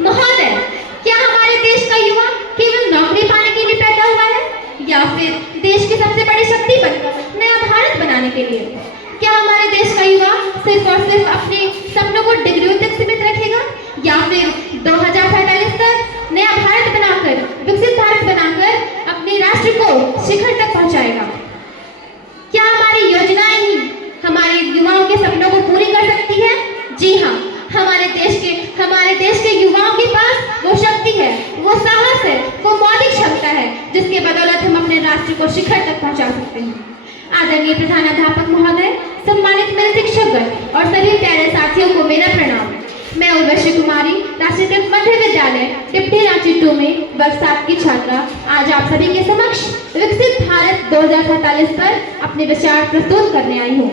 महोदय, क्या हमारे देश का युवा केवल नौकरी पाने के लिए पैदा हुआ है या फिर देश की सबसे बड़ी शक्ति बनकर नया भारत बनाने के लिए? क्या हमारे देश का युवा सिर्फ और सिर्फ अपने सपनों को डिग्रियों तक सीमित रखेगा या फिर 2047 तक नया भारत बनाकर, विकसित भारत बनाकर अपने राष्ट्र को शिखर तक पहुंचाएगा? क्या हमारी योजनाएं ही हमारे युवाओं के सपनों को पूरी कर सकती है? जी हाँ, हमारे देश के युवाओं के पास वो शक्ति है, वो साहस है, वो मौलिक क्षमता है जिसके बदौलत हम अपने राष्ट्र को शिखर तक पहुंचा सकते हैं। आदरणीय प्रधानाध्यापक महोदय, सम्मानित मेरे शिक्षकगण और सभी प्यारे साथियों को मेरा प्रणाम। मैं उर्वशी कुमारी, राष्ट्रीयकृत मध्य विद्यालय डिप्टी रांची 2 में वर्ग 7 की छात्रा आज आप सभी के समक्ष विकसित भारत 2047 पर अपने विचार प्रस्तुत करने आई हूँ।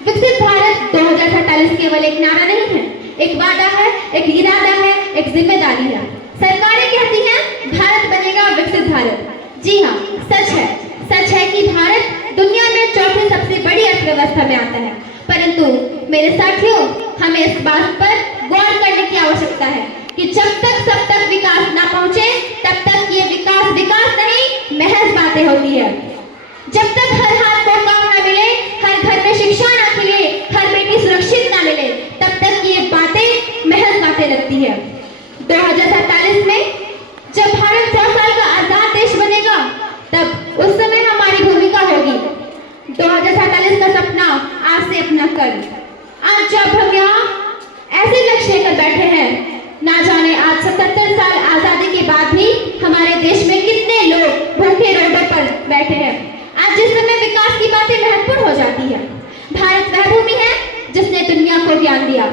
विकसित भारत 2047 केवल एक नारा नहीं है, एक वादा है, एक इरादा है, एक जिम्मेदारी है। सरकारें कहती हैं भारत बनेगा विकसित भारत। जी हाँ, सच है कि भारत दुनिया में चौथी सबसे बड़ी अर्थव्यवस्था में आता है, परंतु मेरे साथियों, हमें इस बात पर गौर करने की आवश्यकता है कि जब तक सब तक विकास ना पहुंचे तब तक ये विकास नहीं, महज बातें होती है। जब तक हर हाथ को काम ना मिले, हर घर में शिक्षा ना खिले, हर बेटी सुरक्षित ना मिले, तब तक ये बातें महज बातें लगती है। 2047 में जब भारत 100 साल का आजाद देश बनेगा, तब उस समय हमारी भूमिका होगी 2047 का सपना आज से अपना कर। आज जब हम यहाँ ऐसे लक्ष्य लेकर बैठे हैं, ना जाने आज 77 साल आजादी के बाद भी हमारे देश में कितने लोग भूखे रोडों पर बैठे हैं। आज जिस समय विकास की बातें महत्वपूर्ण हो जाती है, भारत वह भूमि है जिसने दुनिया को ज्ञान दिया,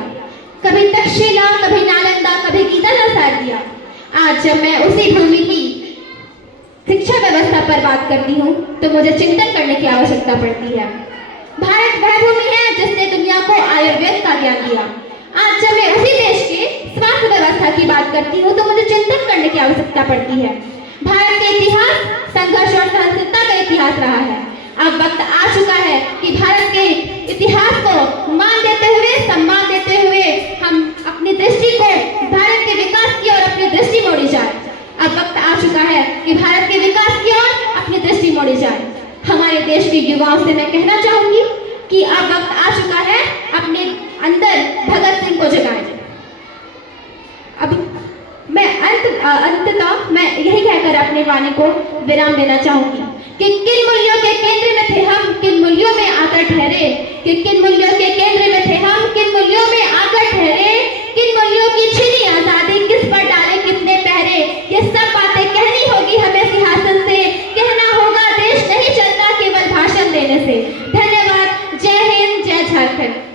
कभी तक्षशिला, कभी नालंदा, कभी गीता नसार दिया। आज जब मैं उसी भूमि की शिक्षा व्यवस्था पर बात करती हूँ तो मुझे चिंतन करने की आवश्यकता पड़ती है। भारत वह भूमि है जिसने दुनिया को आयुर्वेद का ज्ञान दिया। आज जब मैं उसी देश के स्वास्थ्य व्यवस्था की बात करती हूँ तो मुझे चिंतन करने की आवश्यकता पड़ती है। भारत का इतिहास संघर्ष और सहनशीलता का इतिहास रहा है। अब वक्त आ चुका है कि भारत के इतिहास को मान देते हुए, सम्मान देते हुए हम अपनी दृष्टि को भारत के विकास की ओर अपनी दृष्टि मोड़ी जाए। अब वक्त आ चुका है कि भारत के विकास की ओर अपनी दृष्टि मोड़ी जाए। हमारे देश के युवाओं से मैं कहना चाहूंगी कि अब वक्त आ चुका है अपने अंदर भगत सिंह को जगाएं। अब मैं अंततः मैं यही कहकर अपने वाणी को विराम देना चाहूंगी कि किन मूल्यों के केंद्र में थे हम, किन मूल्यों में आकर ठहरे, कि किन मूल्यों के केंद्र में थे हम, किन मूल्यों में आकर ठहरे, किन मूल्यों की छीनी आजादी, किस पर डाले कितने पहरे। ये सब बातें कहनी होगी हमें सिंहासन से, कहना होगा देश नहीं चलता केवल भाषण देने से। धन्यवाद। जय हिंद, जय झारखंड।